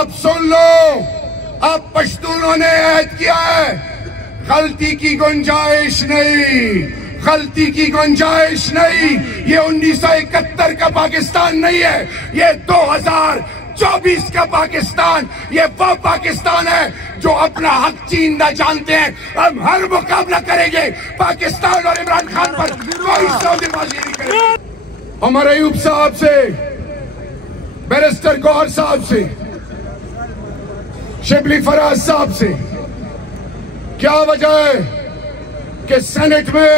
अब सुन लो, अब पश्तूनों ने ऐद किया है, गलती की गुंजाइश नहीं, गलती की गुंजाइश नहीं। ये 1971 का पाकिस्तान नहीं है, ये 2024 का पाकिस्तान, ये वो पाकिस्तान है जो अपना हक छीनना जानते हैं। हम हर मुकाबला करेंगे पाकिस्तान और इमरान खान पर, कोई सौदेबाजी नहीं करेंगे। उमर अयूब साहब से, बैरिस्टर गौहर साहब से, शिबली फराज साहब से क्या वजह है कि सेनेट में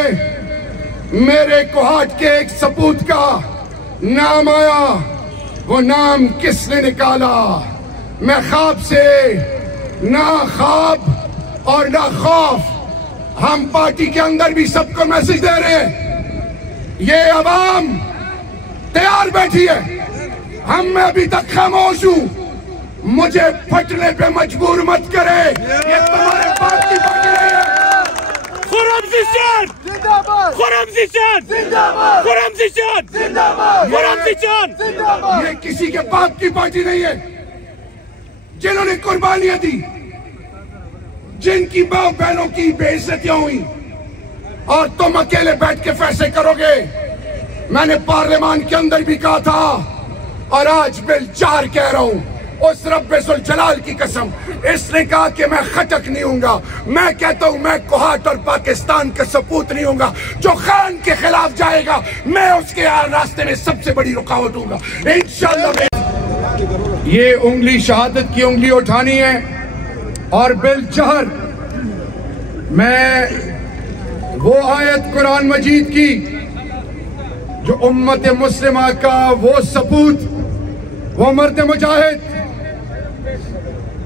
मेरे कोहाट के एक सपूत का नाम आया? वो नाम किसने निकाला? मैं ख्वाब से, ना ख्वाब और ना खौफ, हम पार्टी के अंदर भी सबको मैसेज दे रहे हैं। ये अवाम तैयार बैठी है, हम मैं अभी तक खामोश हूं, मुझे फटने पे मजबूर मत करे। ये तुम्हारे बाप की पार्टी नहीं है। खुर्रम जिशान जिंदाबाद, खुर्रम जिशान जिंदाबाद, खुर्रम जिशान जिंदाबाद, खुर्रम जिशान जिंदाबाद। ये किसी के बाप की पार्टी नहीं है। जिन्होंने कुर्बानियां दी, जिनकी मां बहनों की बेइज्जतियां हुई, और तुम अकेले बैठ के फैसले करोगे। मैंने पार्लियामान के अंदर भी कहा था और आज बिल 4 कह रहा हूं, उस रब्बे-उल जलाल की कसम, इसने कहा कि मैं खटक नहीं हूंगा। मैं कहता हूं मैं कोहाट और पाकिस्तान का सपूत नहीं हूंगा। जो खान के खिलाफ जाएगा, मैं उसके रास्ते में सबसे बड़ी रुकावट हूंगा इंशाअल्लाह। ये उंगली शहादत की उंगली उठानी है और बिल जहर, मैं वो आयत कुरान मजीद की जो उम्मत मुस्लिमा का वो सपूत, वो मर्द मुजाहिद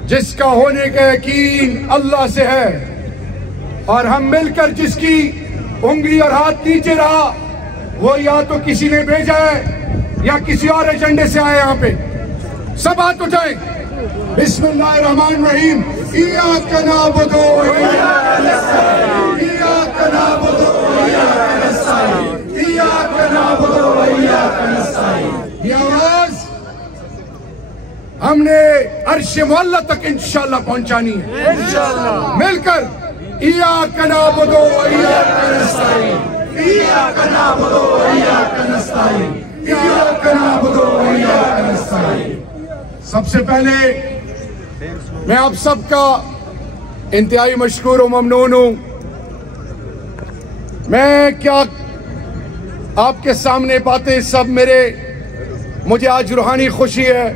जिसका होने का यकीन अल्लाह से है, और हम मिलकर जिसकी उंगली और हाथ नीचे रहा, वो या तो किसी ने भेजा है या किसी और एजेंडे से आए। यहाँ पे सब हाथ उठाए। बिस्मिल्लाहिर्रहमानिर्रहीम। इय्याका नअबुदु व इय्याका नस्तईन, इय्याका नअबुदु व इय्याका नस्तईन, इय्याका नअबुदु व इय्याका नस्तईन। ये आवाज हमने अर्श मुअल्ला तक इंशाअल्लाह पहुंचानी है, इंशाअल्लाह मिलकर। इय्याका नअबुदु व इय्याका नस्तईन, इय्याका नअबुदु व इय्याका नस्तईन, इय्याका नअबुदु व इय्याका नस्तईन। सबसे पहले मैं आप सबका इंतहाई मशकूर और ममनून हूं। मैं क्या आपके सामने बातें सब मुझे आज रूहानी खुशी है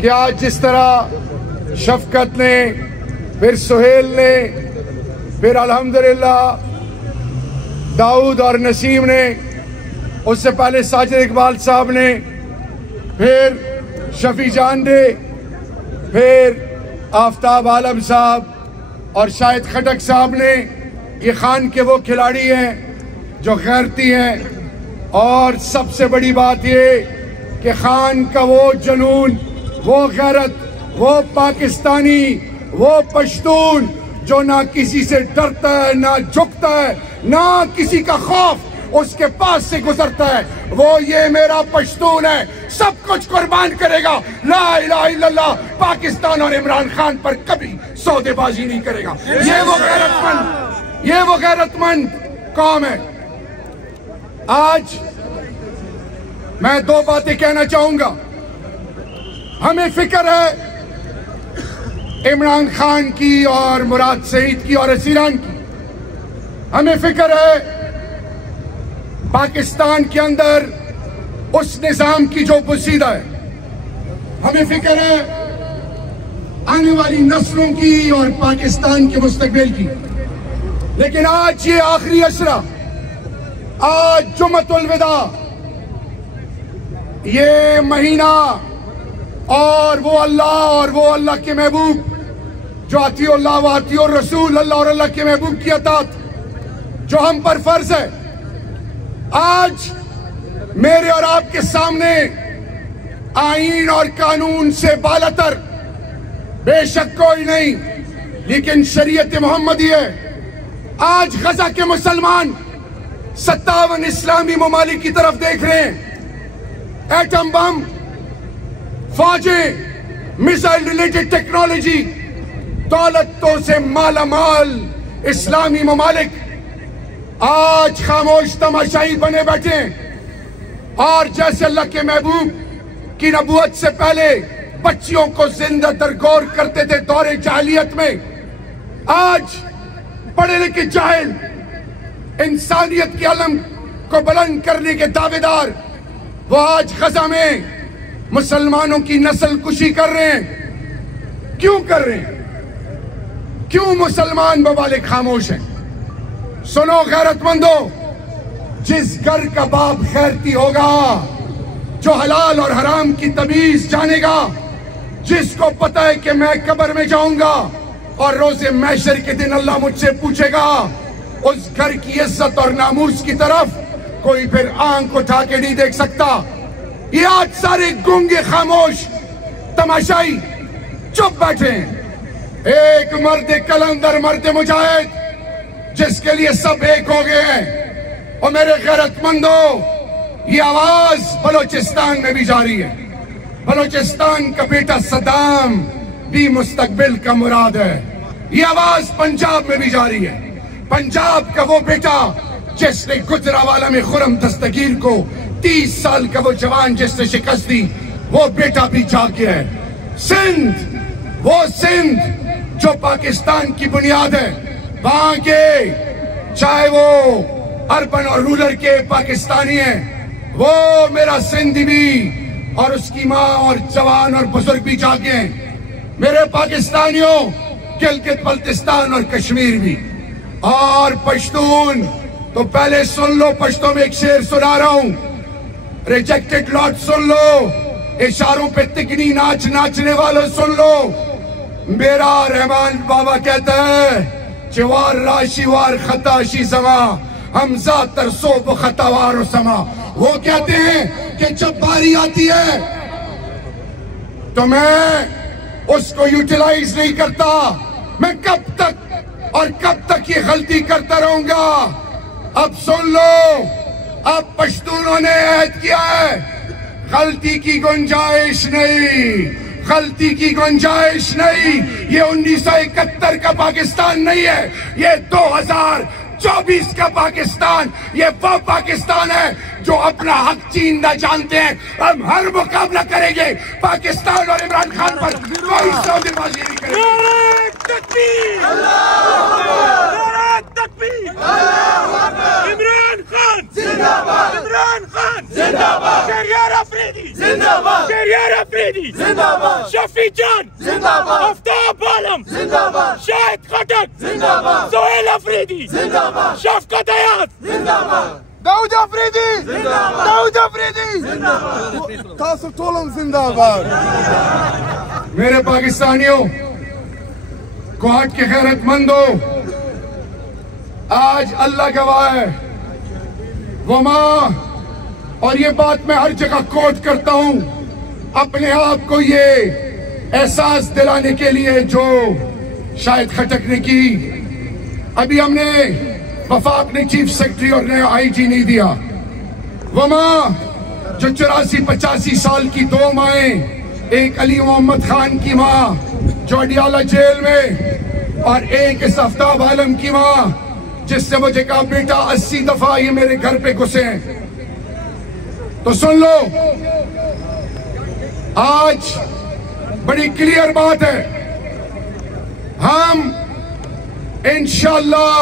कि आज जिस तरह शफकत ने, फिर सुहेल ने, फिर अल्हम्दुलिल्लाह दाऊद और नसीम ने, उससे पहले साजिद इकबाल साहब ने, फिर शफी जान ने, फिर आफ्ताब आलम साहब और शाहिद खटक साहब ने, ये खान के वो खिलाड़ी हैं जो गैरती हैं। और सबसे बड़ी बात ये कि खान का वो जुनून, वो गैरत, वो पाकिस्तानी, वो पश्तून जो ना किसी से डरता है, ना झुकता है, ना किसी का खौफ उसके पास से गुजरता है, वो ये मेरा पश्तून है। सब कुछ कुर्बान करेगा, ला इलाहा इल्लल्लाह, पाकिस्तान और इमरान खान पर कभी सौदेबाजी नहीं करेगा। ये वो गैरतमंद कौम है। आज मैं 2 बातें कहना चाहूंगा। हमें फिक्र है इमरान खान की और मुराद सईद की और हसीरान की। हमें फिक्र है पाकिस्तान के अंदर उस निजाम की जो पोशीदा है। हमें फिक्र है आने वाली नस्लों की और पाकिस्तान के मुस्तकबिल की। लेकिन आज ये आखिरी अशरा, आज जुम्मतुल विदा, ये महीना, और वो अल्लाह के महबूब जो अतीउल्लाह व अतीउर रसूल, अल्लाह और अल्लाह के महबूब की अतात जो हम पर फर्ज है। आज मेरे और आपके सामने आईन और कानून से बालातर बेशक कोई नहीं, लेकिन शरीयत मोहम्मदी है। आज गजा के मुसलमान 57 इस्लामी ममालिक की तरफ देख रहे हैं। एटम बम, फौजें, मिसाइल रिलेटेड टेक्नोलॉजी, दौलतों से मालामाल इस्लामी ममालिक आज खामोश तमाशाई बने बैठे और जैसे अल्लाह के महबूब की नबूवत से पहले बच्चियों को जिंदा दरगोर करते थे दौरे जाहिलियत में, आज पढ़े लिखे जाहिल इंसानियत के अलम को बुलंद करने के दावेदार वो आज गजा में मुसलमानों की नस्ल कुशी कर रहे हैं। क्यों कर रहे हैं? क्यों मुसलमान ममालिक खामोश हैं? सुनो गैरतमंदो, जिस घर का बाप गैरती होगा, जो हलाल और हराम की तमीज जानेगा, जिसको पता है कि मैं कब्र में जाऊंगा और रोजे महशर के दिन अल्लाह मुझसे पूछेगा, उस घर की इज्जत और नामूस की तरफ कोई फिर आंख उठा के नहीं देख सकता। ये आज सारे गूंगे खामोश तमाशाई चुप बैठे हैं। एक मर्द कलंदर, मर्द मुजाहिद जिसके लिए सब एक हो गए हैं। और मेरे गैरतमंदो, ये आवाज बलोचिस्तान में भी जारी है। बलोचिस्तान का बेटा सदाम भी मुस्तकबिल का मुराद है। ये आवाज पंजाब में भी जारी है। पंजाब का वो बेटा जिसने गुजरावाला में खुरम दस्तगीर को 30 साल का वो जवान जिसने शिकस्त दी, वो बेटा भी जाग गया है। सिंध, वो सिंध जो पाकिस्तान की बुनियाद है, वहां के चाहे वो अर्बन और रूरल के पाकिस्तानी हैं, वो मेरा सिंध भी और उसकी माँ और जवान और बुजुर्ग भी जागे हैं। मेरे पाकिस्तानियों, गिलगित बल्तिस्तान और कश्मीर भी और पश्तून, तो पहले सुन लो, पश्तो में एक शेर सुना रहा हूं, रिजेक्टेड लॉट सुन लो, इशारों पे तिकनी नाच नाचने वालों सुन लो। मेरा रहमान बाबा कहता है, चिवार राशिवार खताशी समा हमजा तरसो खतावार समा। वो कहते हैं कि जब बारी आती है तो मैं उसको यूटिलाइज नहीं करता। मैं कब तक और कब तक ये गलती करता रहूंगा? अब सुन लो, अब पश्तूनों ने ऐद किया है, गलती की गुंजाइश नहीं, गलती की गुंजाइश नहीं। ये 1971 का पाकिस्तान नहीं है, ये 2024 का पाकिस्तान, ये वो पाकिस्तान है जो अपना हक छीनना जानते हैं। हम हर मुकाबला करेंगे पाकिस्तान और इमरान खान पर, कोई सौदेबाजी नहीं करेंगे। इमरान खान जिंदाबाद, इमरान खान जिंदाबाद, शहरियार अफरीदी जिंदाबाद, शहरियार अफरीदी जिंदाबाद, शफी जान जिंदाबाद, आफ्ताब आलम जिंदाबाद, शाहिद खटक जिंदाबाद, सोहेल अफरीदी जिंदाबाद, शफकत अयाज जिंदाबाद, दाऊद अफरीदी जिंदाबाद, दाऊद अफरीदी जिंदाबाद, तासुफ तोलम जिंदाबाद। मेरे पाकिस्तानियों, कोहट के गैरतमंदों, आज अल्लाह गवाह है, वो माँ, और ये बात मैं हर जगह कोट करता हूं, अपने आप को ये एहसास दिलाने के लिए जो शायद खटक ने की। अभी हमने वफाक ने चीफ सेक्रेटरी और नया आईजी नहीं दिया। वो माँ जो 84-85 साल की 2 माएं, एक अली मोहम्मद खान की माँ जो अडियाला जेल में, और एक इस आफ्ताब आलम की माँ जिससे मुझे कहा बेटा 80 दफा ये मेरे घर पे घुसे हैं। तो सुन लो, आज बड़ी क्लियर बात है, हम इंशाअल्लाह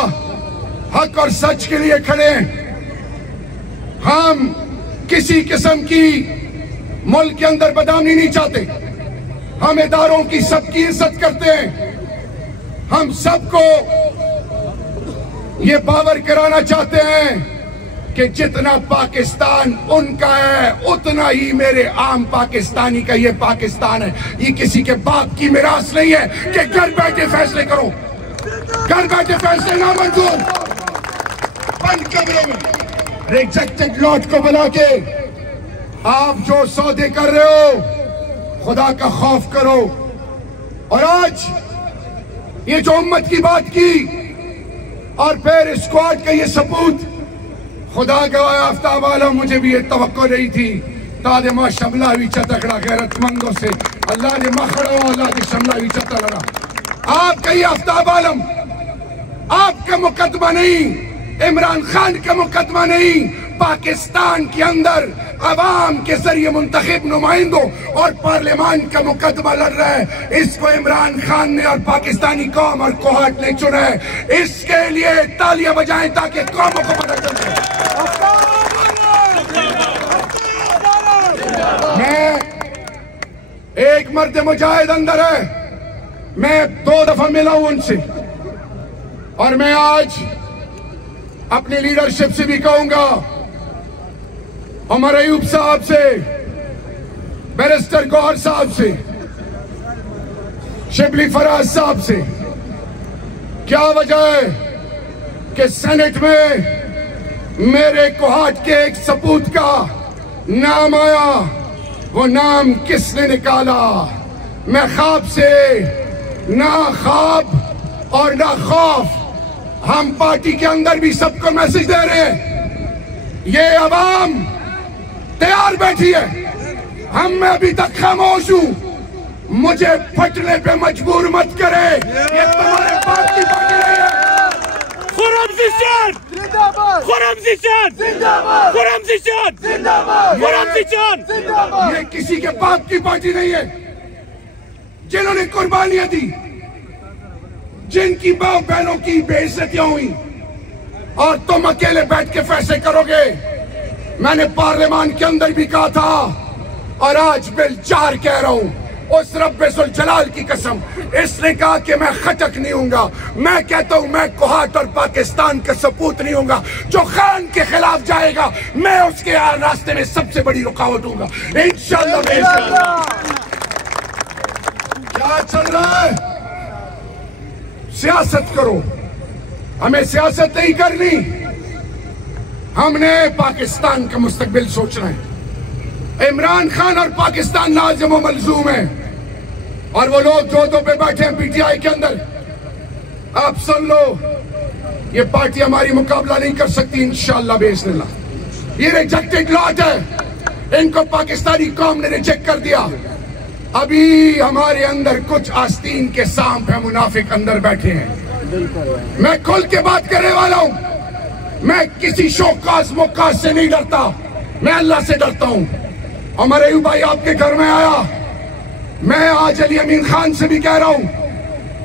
हक और सच के लिए खड़े हैं। हम किसी किस्म की मुल्क के अंदर बदनामी नहीं चाहते। हम इदारों की सबकी इज्जत करते हैं। हम सबको ये बावर कराना चाहते हैं कि जितना पाकिस्तान उनका है, उतना ही मेरे आम पाकिस्तानी का ये पाकिस्तान है। ये किसी के बाप की मिरास नहीं है कि घर बैठे फैसले करो। घर बैठे फैसले ना मंजूर। बंद कमरे में रिजेक्टेड लॉट को बुला के आप जो सौदे कर रहे हो, खुदा का खौफ करो। और आज ये जो उम्मत की बात की और फिर स्क्वाड का ये सबूत, खुदा गवाह आफ्ताब आलम, मुझे भी ये तवक्को नहीं थी। तादे मां शमला भी चतकड़ा गैरतमंदों से अल्लाह ने मखड़ो अल्लाह की शमला भी चलता लड़ा। आप कहीं आफ्ताब आलम, आपका मुकदमा नहीं, इमरान खान का मुकदमा नहीं, पाकिस्तान के अंदर अवाम के जरिए मुंतखब नुमाइंदों और पार्लियामान का मुकदमा लड़ रहा है। इसको इमरान खान ने और पाकिस्तानी कौम और कोहट ने चुना है। इसके लिए तालियां बजाएं ताकि कौमों को पता चले। मैं एक मर्द मुजाहिद अंदर है, मैं 2 दफा मिला हूं उनसे और मैं आज अपनी लीडरशिप से भी कहूंगा, उमर अयूब साहब से, बैरिस्टर गौहर साहब से, शिबली फराज साहब से, क्या वजह है कि सेनेट में मेरे कोहाट के एक सपूत का नाम आया। वो नाम किसने निकाला? मैं ख्वाब से, ना ख्वाब और ना खौफ, हम पार्टी के अंदर भी सबको मैसेज दे रहे हैं। ये अवाम तैयार बैठी है, हम मैं अभी तक खामोश हूं, मुझे फटने पे मजबूर मत करे। ये तुम्हारे बाप की पार्टी नहीं है। खुरम-ज़िशान जिंदाबाद, खुरम-ज़िशान जिंदाबाद, खुरम-ज़िशान जिंदाबाद, खुरम-ज़िशान जिंदाबाद। ये किसी के बाप की पार्टी नहीं है। जिन्होंने कुर्बानियां दी, जिनकी मां बहनों की बेइज्जतियां हुई, और तुम अकेले बैठ के फैसले करोगे। मैंने पार्लियामान के अंदर भी कहा था और आज बिल-जार कह रहा हूं, उस रब्बे-जुल जलाल की कसम, इसने कहा कि मैं खटक नहीं हूंगा। मैं कहता हूं मैं कोहाट और पाकिस्तान का सपूत नहीं हूंगा। जो खान के खिलाफ जाएगा मैं उसके रास्ते में सबसे बड़ी रुकावट हूंगा इंशाअल्लाह। क्या चल रहा है? सियासत करो, हमें सियासत नहीं करनी। हमने पाकिस्तान का मुस्तकबिल सोचना है। इमरान खान और पाकिस्तान लाजिम व मलजूम है और वो लोग जो पे बैठे हैं पीटीआई के अंदर, आप सुन लो, ये पार्टी हमारी मुकाबला नहीं कर सकती इंशाअल्लाह बेइज़्निल्लाह। ये रिजेक्टेड लॉट है, इनको पाकिस्तानी कौम ने रिजेक्ट कर दिया। अभी हमारे अंदर कुछ आस्तीन के सांप है, मुनाफिक अंदर बैठे हैं। मैं खुल के बात करने वाला हूं। मैं किसी शौकास मोकास से नहीं डरता, मैं अल्लाह से डरता हूं। उमर अयूब भाई आपके घर में आया, मैं आज अली अमीन खान से भी कह रहा हूं,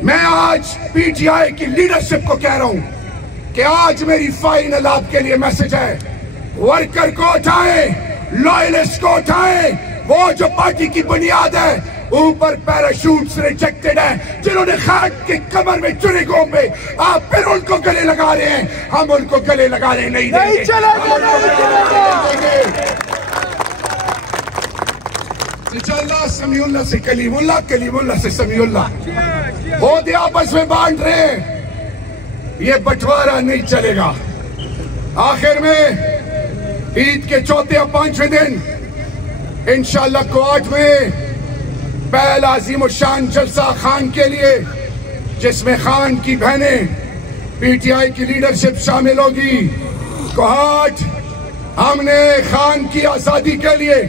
मैं आज पीटीआई की लीडरशिप को कह रहा हूं कि आज मेरी फाइनल आपके लिए मैसेज है। वर्कर को उठाएं, लॉयलिस्ट को उठाएं, वो जो पार्टी की बुनियाद है। ऊपर पैराशूट्स रिजेक्टेड है, जिन्होंने खान के कमर में चुने घोंपे, आप फिर उनको गले लगा रहे हैं। हम उनको गले लगाने नहीं देंगे। इंशाअल्लाह समीउल्लाह से कलीमुल्लाह, कलीमुल्लाह से समीउल्लाह हो दे, आपस में बांट रहे हैं। ये बंटवारा नहीं चलेगा। आखिर में ईद के चौथे या 5वें दिन इंशाअल्लाह कोहाट में पहला अजीम शान जलसा खान के लिए, जिसमें खान की बहनें पीटीआई की लीडरशिप शामिल होगी। कोहाट हमने खान की आजादी के लिए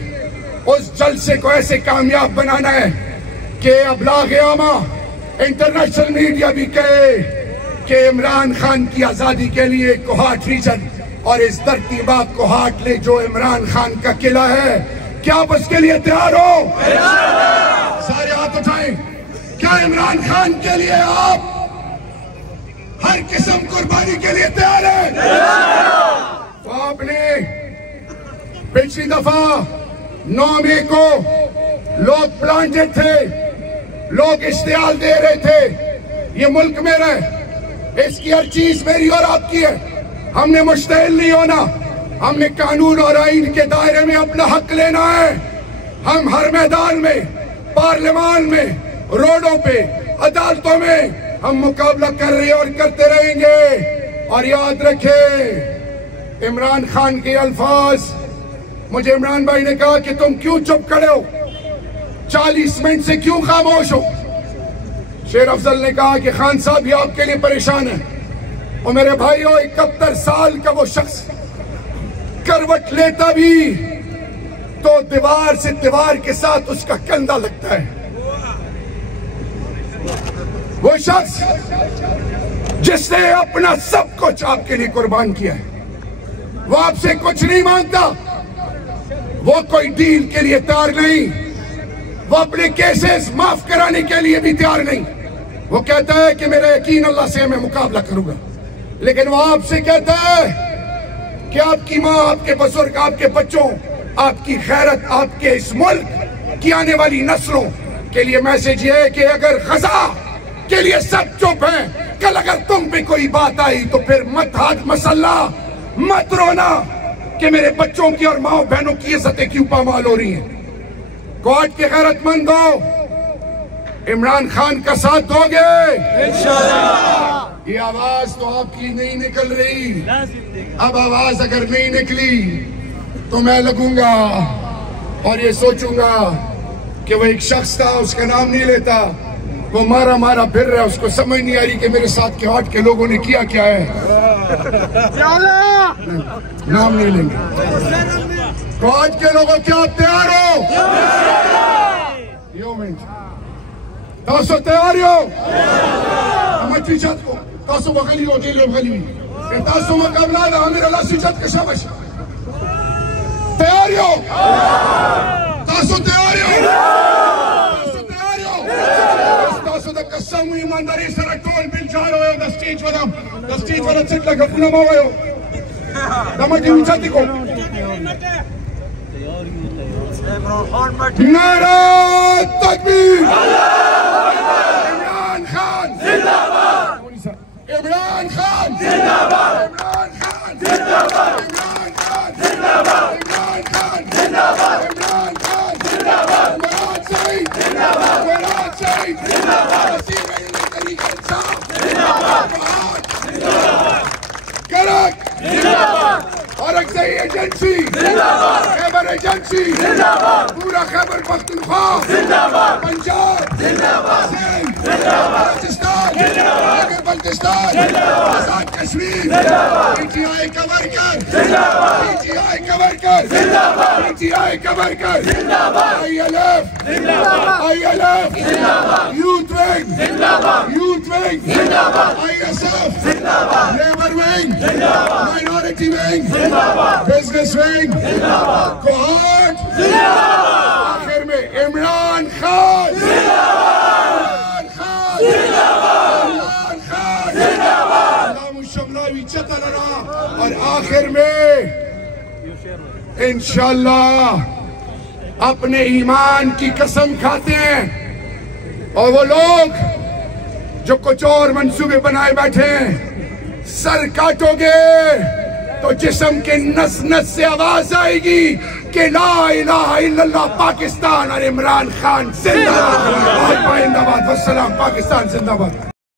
उस जलसे को ऐसे कामयाब बनाना है कि अबलाग आमा, इंटरनेशनल मीडिया भी कहे कि इमरान खान की आजादी के लिए कोहाट रीजन और इस धरती बाप कोहाट ले जो इमरान खान का किला है, क्या आप उसके लिए तैयार हो? सारे हाथ उठाएं। क्या इमरान खान के लिए आप हर किस्म कुर्बानी के लिए तैयार हैं? तो आपने पिछली दफा 9 मई को लोग प्लांटेड थे, लोग इश्तिहार दे रहे थे, ये मुल्क मेरा है, इसकी हर चीज मेरी और आपकी है। हमने मुश्तइल नहीं होना, हमने कानून और आईन के दायरे में अपना हक लेना है। हम हर मैदान में, पार्लियामान में, रोडों पे, अदालतों में हम मुकाबला कर रहे और करते रहेंगे। और याद रखें इमरान खान के अल्फाज, मुझे इमरान भाई ने कहा कि तुम क्यों चुप खड़े हो, 40 मिनट से क्यों खामोश हो। शेर अफजल ने कहा कि खान साहब भी आपके लिए परेशान है। और मेरे भाइयों, 71 साल का वो शख्स करवट लेता भी तो दीवार से दीवार के साथ उसका कंधा लगता है। वो शख्स जिसने अपना सब कुछ आपके लिए कुर्बान किया है, वो आपसे कुछ नहीं मांगता, वो कोई डील के लिए तैयार नहीं, वो अपने केसेस माफ कराने के लिए भी तैयार नहीं। वो कहता है कि मेरा यकीन अल्लाह से मैं मुकाबला करूंगा, लेकिन वो आपसे कहता है कि आपकी माँ, आपके बुजुर्ग, आपके बच्चों, आपकी खैरत, आपके इस मुल्क की आने वाली नस्लों के लिए मैसेज ये है कि अगर खजा के लिए सब चुप हैं, कल अगर तुम पे कोई बात आई तो फिर मत हाथ मसल्ला, मत रोना कि मेरे बच्चों की और माओ बहनों की इज्जतें क्यों पामाल हो रही हैं। कोर्ट के गैरतमंद हो, इमरान खान का साथ दोगे इंशाअल्लाह। ये आवाज तो आपकी नहीं निकल रही, अब आवाज अगर नहीं निकली तो मैं लगूंगा और ये सोचूंगा कि वो एक शख्स था, उसका नाम नहीं लेता, वो मारा मारा फिर रहा है, उसको समझ नहीं आ रही कि मेरे साथ के हॉट के लोगों ने किया क्या है। नाम नहीं लेंगे। हॉट के लोगों, क्या आप तैयार हो? तासो तैयार हो? हमारी छत को तासो बगली हो, दिल बगली तासो मुकाबला ना हमें अल्लाह से छत कशाबश तैयार हो? तासो तैयार हो? the कसम ईमानदारी से टोल बिल जा रहे हो, the stage वाला चिट लगा पुना मावे हो दमटी उचाती को नारा तकबीर, इमरान खान जिंदाबाद, इमरान खान जिंदाबाद, इमरान खान जिंदाबाद, इमरान खान जिंदाबाद, इमरान खान जिंदाबाद, इमरान खान जिंदाबाद, इमरान सईद जिंदाबाद, इमरान सईद जिंदाबाद, वसीम तरीका इंसाफ जिंदाबाद, करक जिंदाबाद, और एजेंसी जिंदाबाद, खैबर एजेंसी जिंदाबाद, पूरा खैबर पख्तूनख्वा जिंदाबाद, पंजाब जिंदाबाद, सिंध जिंदाबाद, राजस्थान जिंदाबाद, बल्तिस्तान जिंदाबाद, आजाद कश्मीर जिंदाबाद, पीटीआई का वर्कर जिंदाबाद, पीटीआई का वर्कर जिंदाबाद, पीटीआई का वर्कर जिंदाबाद, आईएलएफ जिंदाबाद, आईएलएफ जिंदाबाद, यूथ विंग जिंदाबाद, यूथ विंग जिंदाबाद, आईएसएफ जिंदाबाद, लेबर विंग जिंदाबाद, माइनॉरिटी विंग जिंदाबाद, बिजनेस विंग जिंदाबाद, कोहॉर्ट जिंदाबाद, आखिर में इमरान खान जिंदाबाद, इमरान खान जिंदाबाद, इमरान खान जिंदाबाद, लामुशमलावी चतलरा, और आखिर में इंशाअल्लाह अपने ईमान की कसम खाते हैं और वो लोग जो कुछ और मंसूबे बनाए बैठे हैं, सर काटोगे तो जिस्म के नस नस से आवाज आएगी कि ला इलाहा इल्लल्लाह पाकिस्तान और इमरान खान जिंदाबाद, वस्सलाम, पाकिस्तान जिंदाबाद।